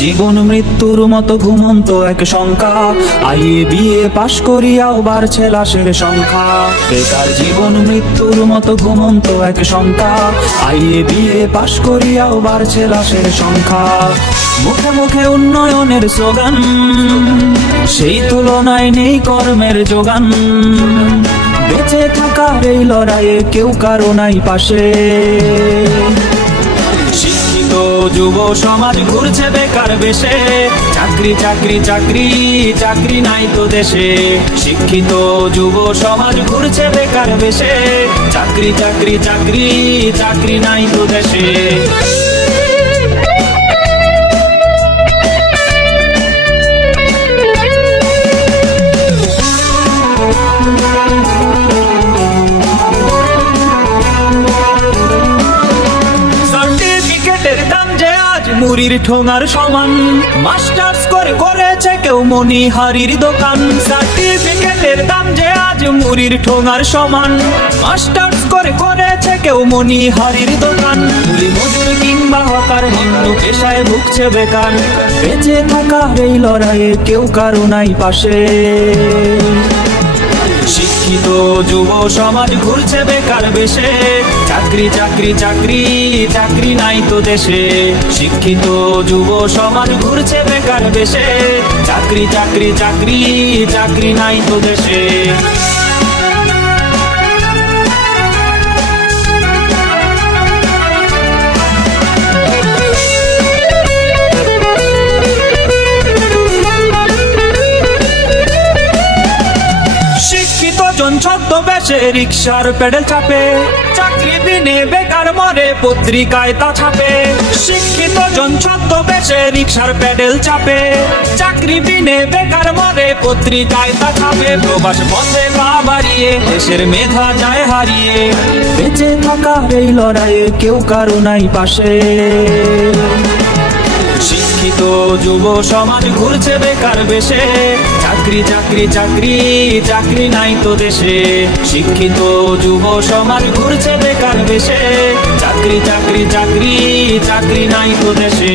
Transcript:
জীবন মৃত্যুর মতো ঘুমন্ত এক সংখ্যা, আইয়ে বিয়ে পাশ করিয়াও বাড়ছে লাশের সংখ্যা। বেকার জীবন মৃত্যুর মতো ঘুমন্ত এক সংখ্যা, আইয়ে বিয়ে পাশ করিয়াও বাড়ছে লাশের সংখ্যা। মুখে মুখে উন্নয়নের স্লোগান, সেই তুলনায় নেই কর্মের যোগান। বেঁচে থাকার এই লড়াইয়ে কেউ কারো নাই পাশে। শিক্ষিত যুব সমাজ ঘুরছে বেকার বেশে, চাকরি চাকরি চাকরি চাকরি নাই তো দেশে। শিক্ষিত যুব সমাজ ঘুরছে বেকার বেশে, চাকরি চাকরি চাকরি চাকরি নাই তো দেশে। মুড়ির ঠোঙার সমান, মাস্টার্স করে করেছে কেউ মনিহারির দোকান। সার্টিফিকেটের দাম যে আজ মুড়ির ঠোঙার সমান, মাস্টার্স করে করেছে কেউ মনিহারির দোকান। কুলি মজুর কিংবা হকার নিম্ন পেশায় ভুগছে বেকার, বেঁচে থাকার এই লড়াইয়ে কেউ কারো নাই পাশে। শিক্ষিত যুব সমাজ ঘুরছে বেকার বেশে, চাকরি চাকরি চাকরি চাকরি নাই তো দেশে। শিক্ষিত যুব সমাজ ঘুরছে বেকার বেশে, চাকরি চাকরি চাকরি চাকরি নাই তো দেশে। ছদ্মবেশে রিক্সার পেডেল চাপে, চাকরি দিনে বেকার মরে পত্রিকায় তা ছাপে। শিক্ষিত জন ছদ্মবেশে রিক্সার পেডেল চাপে, চাকরি দিনে বেকার মরে পত্রিকায় তা ছাপে। প্রবাস পথে পা বাড়িয়ে দেশের মেধা যায় হারিয়ে, বেঁচে থাকার এই লড়াইয়ে কেউ কারো নাই পাশে। শিক্ষিত যুব সমাজ ঘুরছে বেকার বেশে, চাকরি চাকরি চাকরি চাকরি নাই তো দেশে। শিক্ষিত যুব সমাজ ঘুরছে বেকার বেশে, চাকরি চাকরি চাকরি চাকরি নাই তো দেশে।